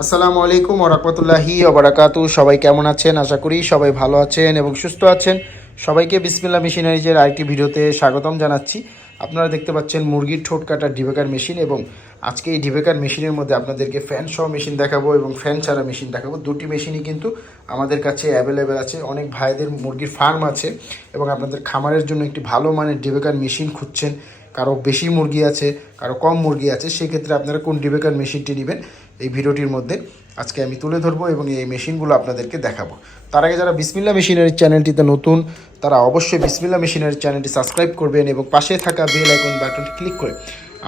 আসসালামু আলাইকুম ওরহমতুল্লাহি ওবরাকাতু সবাই কেমন আছেন? আশা করি সবাই ভালো আছেন এবং সুস্থ আছেন। সবাইকে বিসমিল্লা মেশিনারিজের আরেকটি ভিডিওতে স্বাগতম জানাচ্ছি। আপনারা দেখতে পাচ্ছেন মুরগির ঠোঁট কাটার ডিবেকার মেশিন এবং আজকে এই ডিবেকার মেশিনের মধ্যে আপনাদেরকে ফ্যান সহ মেশিন দেখাবো এবং ফ্যান ছাড়া মেশিন দেখাবো। দুটি মেশিনই কিন্তু আমাদের কাছে অ্যাভেলেবেল আছে। অনেক ভাইদের মুরগির ফার্ম আছে এবং আপনাদের খামারের জন্য একটি ভালো মানের ডিবেকার মেশিন খুঁজছেন কারও বেশি মুরগি আছে, কারও কম মুরগি আছে, সেক্ষেত্রে আপনারা কোন ডিবেকার মেশিনটি নেবেন এই ভিডিওটির মধ্যে আজকে আমি তুলে ধরবো এবং এই মেশিনগুলো আপনাদেরকে দেখাবো। তার আগে যারা বিসমিল্লা মেশিনারি চ্যানেলটিতে নতুন, তারা অবশ্যই বিসমিল্লা মেশিনারি চ্যানেলটি সাবস্ক্রাইব করবেন এবং পাশে থাকা বেল আইকন বাটনটি ক্লিক করে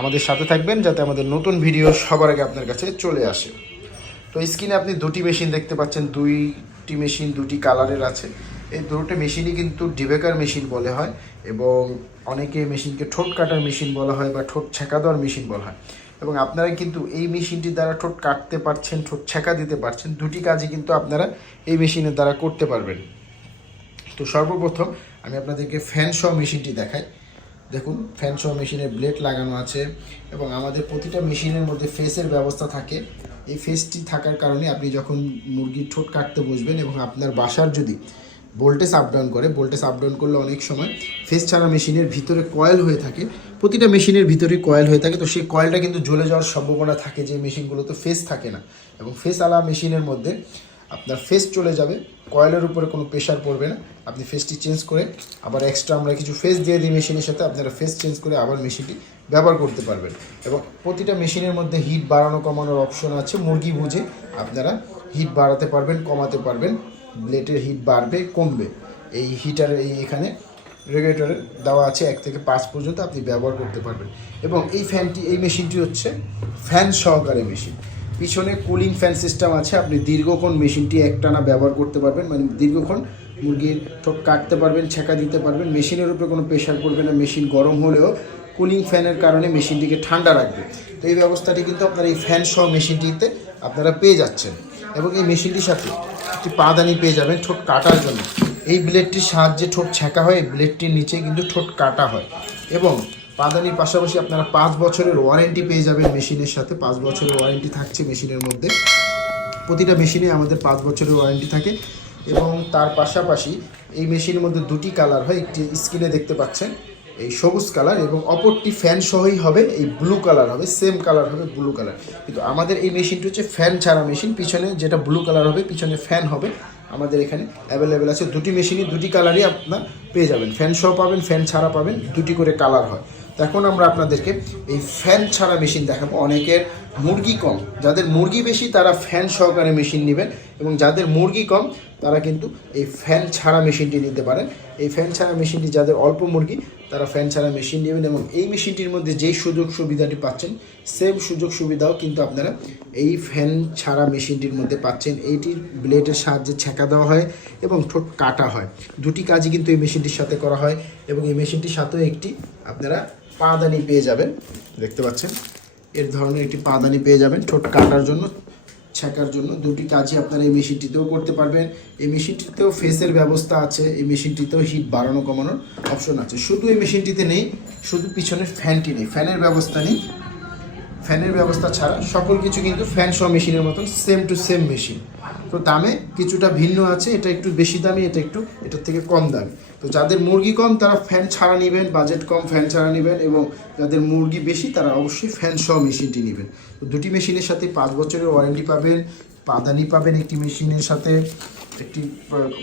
আমাদের সাথে থাকবেন যাতে আমাদের নতুন ভিডিও সবার আগে আপনার কাছে চলে আসে। তো স্ক্রিনে আপনি দুটি মেশিন দেখতে পাচ্ছেন, দুইটি মেশিন, দুটি কালারের আছে। এই দুটো মেশিনই কিন্তু ডিবেকার মেশিন বলে হয় এবং অনেকে মেশিনকে ঠোঁট কাটার মেশিন বলা হয় বা ঠোঁট ছেঁকা দেওয়ার মেশিন বলা হয়। এবং আপনারা কিন্তু এই মেশিনটি দ্বারা ঠোঁট কাটতে পারছেন, ঠোঁট ছেঁকা দিতে পারছেন, দুটি কাজই কিন্তু আপনারা এই মেশিনের দ্বারা করতে পারবেন। তো সর্বপ্রথম আমি আপনাদেরকে ফ্যান সহ মেশিনটি দেখাই। দেখুন, ফ্যান সহ মেশিনের ব্লেড লাগানো আছে এবং আমাদের প্রতিটা মেশিনের মধ্যে ফেসের ব্যবস্থা থাকে। এই ফেসটি থাকার কারণে আপনি যখন মুরগির ঠোঁট কাটতে বসবেন এবং আপনার বাসার যদি ভোল্টেজ আপ ডাউন করে। ভোল্টেজ আপ ডাউন করলে অনেক সময় ফেস ছাড়া মেশিনের ভিতরে কয়েল হয়ে থাকে। প্রতিটা মেশিনের ভিতরে কয়েল হয়ে থাকে। তো সেই কয়েলটা কিন্তু জ্বলে যাওয়ার সম্ভাবনা থাকে যে মেশিনগুলোতে ফেস থাকে না। এবং ফেস আলা মেশিনের মধ্যে আপনার ফেস চলে যাবে। কয়েলের উপরে কোনো প্রেশার পড়বে না। আপনি ফেসটি চেঞ্জ করে আবার এক্সট্রা আমরা কিছু ফেস দিয়ে দিই মেশিনের সাথে। আপনারা ফেস চেঞ্জ করে আবার মেশিনটি ব্যবহার করতে পারবেন। এবং প্রতিটা মেশিনের মধ্যে হিট বাড়ানো কমানোর অপশন আছে। মুরগি বুঝে আপনারা হিট বাড়াতে পারবেন, কমাতে পারবেন। ব্লেডের হিট বাড়বে, কমবে। এই হিটার এই এখানে রেগুলেটরের দেওয়া আছে এক থেকে পাঁচ পর্যন্ত আপনি ব্যবহার করতে পারবেন। এবং এই ফ্যানটি এই মেশিনটি হচ্ছে ফ্যান সহকারে মেশিন পিছনে কুলিং ফ্যান সিস্টেম আছে, আপনি দীর্ঘক্ষণ মেশিনটি একটানা ব্যবহার করতে পারবেন। মানে দীর্ঘক্ষণ মুরগির ঠোক কাটতে পারবেন, ছেঁকা দিতে পারবেন। মেশিনের উপরে কোনো প্রেশার পড়বে না মেশিন গরম হলেও কুলিং ফ্যানের কারণে মেশিনটিকে ঠান্ডা রাখবে। তো এই ব্যবস্থাটি কিন্তু আপনার এই ফ্যান সহ মেশিনটিতে আপনারা পেয়ে যাচ্ছেন। এবং এই মেশিনটির সাথে একটি পাদানি পেয়ে যাবেন ঠোঁট কাটার জন্য। এই ব্লেডটির সাহায্যে ঠোঁট ছেঁকা হয় ব্লেডটির নিচে কিন্তু ঠোঁট কাটা হয়। এবং পাদানির পাশাপাশি আপনারা পাঁচ বছরের ওয়ারেন্টি পেয়ে যাবেন মেশিনের সাথে। পাঁচ বছরের ওয়ারেন্টি থাকছে মেশিনের মধ্যে। প্রতিটা মেশিনে আমাদের পাঁচ বছরের ওয়ারেন্টি থাকে এবং তার পাশাপাশি এই মেশিনের মধ্যে দুটি কালার হয়। একটি স্ক্রিনে দেখতে পাচ্ছেন এই সবুজ কালার এবং অপরটি ফ্যান সহই হবে, এই ব্লু কালার হবে সেম কালার হবে ব্লু কালার কিন্তু আমাদের এই মেশিনটি হচ্ছে ফ্যান ছাড়া মেশিন পিছনে যেটা ব্লু কালার হবে, পিছনে ফ্যান হবে, আমাদের এখানে অ্যাভেলেবেল আছে দুটি মেশিনই দুটি কালারই আপনার পেয়ে যাবেন। ফ্যান সহ পাবেন ফ্যান ছাড়া পাবেন, দুটি করে কালার হয়। এখন আমরা আপনাদেরকে এই ফ্যান ছাড়া মেশিন দেখাবো। অনেকের মুরগি কম। যাদের মুরগি বেশি, তারা ফ্যান সহকারে মেশিন নেবেন এবং যাদের মুরগি কম, তারা কিন্তু এই ফ্যান ছাড়া মেশিনটি নিতে পারেন। এই ফ্যান ছাড়া মেশিনটি যাদের অল্প মুরগি, তারা ফ্যান ছাড়া মেশিন নেবেন এবং এই মেশিনটির মধ্যে যেই সুযোগ সুবিধাটি পাচ্ছেন সেম সুযোগ সুবিধাও কিন্তু আপনারা এই ফ্যান ছাড়া মেশিনটির মধ্যে পাচ্ছেন। এইটির ব্লেডের সাহায্যে ছেঁকা দেওয়া হয় এবং ঠোঁট কাটা হয়। দুটি কাজই কিন্তু এই মেশিনটির সাথে করা হয় এবং এই মেশিনটির সাথেও একটি আপনারা পাদানি পেয়ে যাবেন। দেখতে পাচ্ছেন? এর ধরনের একটি পাদানি পেয়ে যাবেন ঠোঁট কাটার জন্য, ছেঁকার জন্য। দুটি কাজই আপনারা এই মেশিনটিতেও করতে পারবেন। এই মেশিনটিতেও ফেসের ব্যবস্থা আছে, এই মেশিনটিতেও হিট বাড়ানো, কমানোর অপশন আছে। শুধু এই মেশিনটিতে নেই, শুধু পিছনের ফ্যানটি নেই। ফ্যানের ব্যবস্থা নেই। ফ্যানের ব্যবস্থা ছাড়া সকল কিছু কিন্তু ফ্যান সহ মেশিনের মতন সেম টু সেম মেশিন তো দামে, কিছুটা ভিন্ন আছে, এটা একটু বেশি দামি, এটা একটু, এটার থেকে কম দামি। তো যাদের মুরগি কম, তারা ফ্যান ছাড়া নেবেন বাজেট কম ফ্যান ছাড়া নেবেন, এবং যাদের মুরগি বেশি, তারা অবশ্যই ফ্যান সহ মেশিনটি নেবেন। তো দুটি মেশিনের সাথে পাঁচ বছরের ওয়ারেন্টি পাবেন, পাদানি পাবেন একটি মেশিনের সাথে, একটি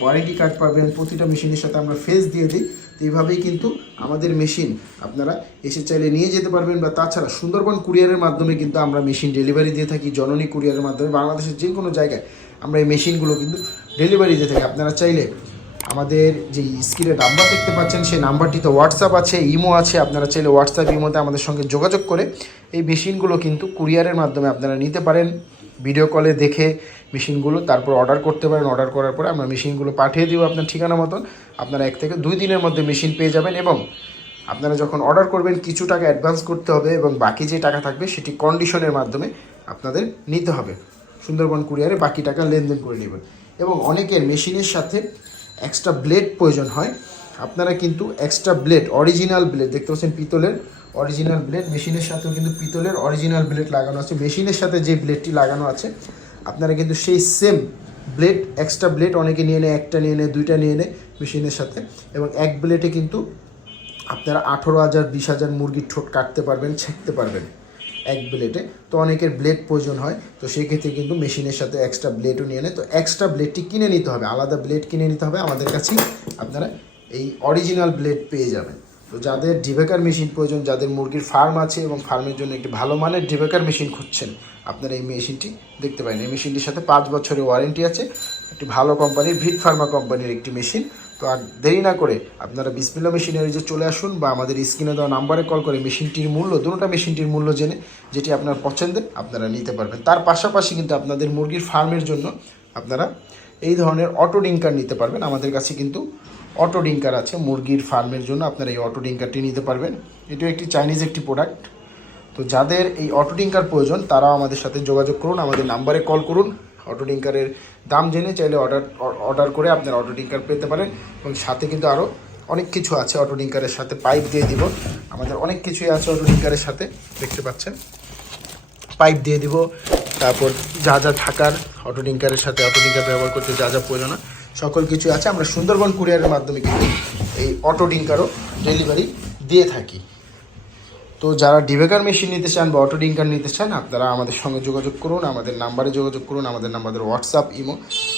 ওয়ারেন্টি কার্ড পাবেন, প্রতিটা মেশিনের সাথে আমরা ফেস দিয়ে দিই। এইভাবেই কিন্তু আমাদের মেশিন আপনারা এসে চাইলে নিয়ে যেতে পারবেন বা তাছাড়া সুন্দরবন কুরিয়ারের মাধ্যমে কিন্তু আমরা মেশিন ডেলিভারি দিয়ে থাকি, জননী কুরিয়ারের মাধ্যমে, বাংলাদেশের যে কোনো জায়গায় আমরা এই মেশিনগুলো কিন্তু ডেলিভারি দিয়ে থাকি। আপনারা চাইলে আমাদের যে স্ক্রিনে নাম্বার দেখতে পাচ্ছেন, সেই নাম্বারটিতে হোয়াটসঅ্যাপ আছে ইমো আছে, আপনারা চাইলে হোয়াটসঅ্যাপ ইমোতে আমাদের সঙ্গে যোগাযোগ করে এই মেশিনগুলো কিন্তু কুরিয়ারের মাধ্যমে আপনারা নিতে পারেন। ভিডিও কলে দেখে মেশিনগুলো তারপর অর্ডার করতে পারেন অর্ডার করার পরে আমরা মেশিনগুলো পাঠিয়ে দিব আপনার ঠিকানা মতন। আপনারা এক থেকে দুই দিনের মধ্যে মেশিন পেয়ে যাবেন এবং আপনারা যখন অর্ডার করবেন, কিছু টাকা অ্যাডভান্স করতে হবে এবং বাকি যে টাকা থাকবে সেটি কন্ডিশনের মাধ্যমে আপনাদের নিতে হবে। সুন্দরবন কুরিয়ারে বাকি টাকা লেনদেন করে নেবেন। এবং অনেকের মেশিনের সাথে এক্সট্রা ব্লেড প্রয়োজন হয়। আপনারা কিন্তু এক্সট্রা ব্লেড অরিজিনাল ব্লেড দেখতে পাচ্ছেন পিতলের অরিজিনাল ব্লেড মেশিনের সাথেও কিন্তু পিতলের অরিজিনাল ব্লেড লাগানো আছে। মেশিনের সাথে যে ব্লেডটি লাগানো আছে, আপনারা কিন্তু সেই সেম ব্লেড এক্সট্রা ব্লেড অনেকে নিয়ে নেয়, একটা নিয়ে নেয়, দুইটা নিয়ে নেয় মেশিনের সাথে। এবং এক ব্লেডে কিন্তু আপনারা আঠেরো হাজার, বিশ হাজার মুরগির ঠোঁট কাটতে পারবেন, ছেঁকতে পারবেন এক ব্লেডে তো অনেকের ব্লেড প্রয়োজন হয়, তো সেই ক্ষেত্রে কিন্তু মেশিনের সাথে এক্সট্রা ব্লেডও নিয়ে নেয়। তো এক্সট্রা ব্লেডটি কিনে নিতে হবে, আলাদা ব্লেড কিনে নিতে হবে। আমাদের কাছেই আপনারা এই অরিজিনাল ব্লেড পেয়ে যাবেন। তো যাদের ডিভেকার মেশিন প্রয়োজন, যাদের মুরগির ফার্ম আছে এবং ফার্মের জন্য একটি ভালো মানের ডিভেকার মেশিন খুঁজছেন, আপনারা এই মেশিনটি দেখতে পারেন। এই মেশিনটির সাথে পাঁচ বছরের ওয়ারেন্টি আছে, একটি ভালো কোম্পানির ভিট ফার্মা কোম্পানির একটি মেশিন। তো আর দেরি না করে আপনারা বিসমিল্লা মেশিনারি যে চলে আসুন বা আমাদের স্ক্রিনে দেওয়া নাম্বারে কল করে মেশিনটির মূল্য দুটোটা মেশিনটির মূল্য জেনে যেটি আপনার পছন্দের আপনারা নিতে পারবেন। তার পাশাপাশি কিন্তু আপনাদের মুরগির ফার্মের জন্য আপনারা এই ধরনের অটো ডিঙ্কার নিতে পারবেন। আমাদের কাছে কিন্তু অটো ডিঙ্কার আছে, মুরগির ফার্মের জন্য আপনারা এই অটো ডিঙ্কারটি নিতে পারবেন। এটিও একটি চাইনিজ একটি প্রোডাক্ট তো যাদের এই অটো ডিঙ্কার প্রয়োজন, তারাও আমাদের সাথে যোগাযোগ করুন, আমাদের নাম্বারে কল করুন। অটো ডিঙ্কারের দাম জেনে চাইলে অর্ডার অর্ডার করে আপনারা অটো ডিঙ্কার পেতে পারেন এবং সাথে কিন্তু আরও অনেক কিছু আছে অটো ডিঙ্কারের সাথে। পাইপ দিয়ে দিব। আমাদের অনেক কিছুই আছে অটো ডিঙ্কারের সাথে, দেখতে পাচ্ছেন? পাইপ দিয়ে দিব। তারপর যা যা থাকার অটো ডিঙ্কারের সাথে অটো ডিঙ্কার ব্যবহার করতে যা যা প্রয়োজন সকল কিছু আছে। আমরা সুন্দরবন কুরিয়ারের মাধ্যমে কিন্তু এই অটো ডিঙ্কারও ডেলিভারি দিয়ে থাকি। তো যারা ডিবেকার মেশিন নিতে চান বা অটো ডিঙ্কার নিতে চান, আপনারা আমাদের সঙ্গে যোগাযোগ করুন, আমাদের নাম্বারে যোগাযোগ করুন, আমাদের নাম্বারের হোয়াটসঅ্যাপ ইমো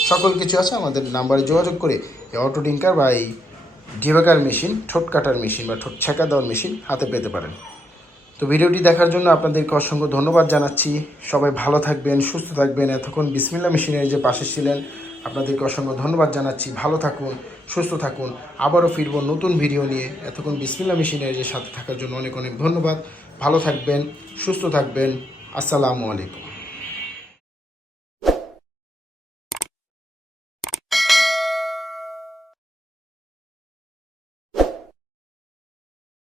সকল কিছু আছে। আমাদের নাম্বারে যোগাযোগ করে এই অটো ডিঙ্কার বা এই ডিবেকার মেশিন ঠোঁট কাটার মেশিন বা ঠোঁট ছেঁকা দেওয়ার মেশিন হাতে পেতে পারেন। তো ভিডিওটি দেখার জন্য আপনাদেরকে অসংখ্য ধন্যবাদ জানাচ্ছি। সবাই ভালো থাকবেন, সুস্থ থাকবেন। এতক্ষণ বিসমিল্লা মেশিনের যে পাশে ছিলেন, আপনাদেরকে অসংখ্য ধন্যবাদ জানাচ্ছি। ভালো থাকুন, সুস্থ থাকুন। আবারও ফিরব নতুন ভিডিও নিয়ে। এতক্ষণ বিসমিল্লা যে সাথে থাকার জন্য অনেক অনেক ধন্যবাদ। ভালো থাকবেন, সুস্থ থাকবেন। আসসালামু আলাইকুম।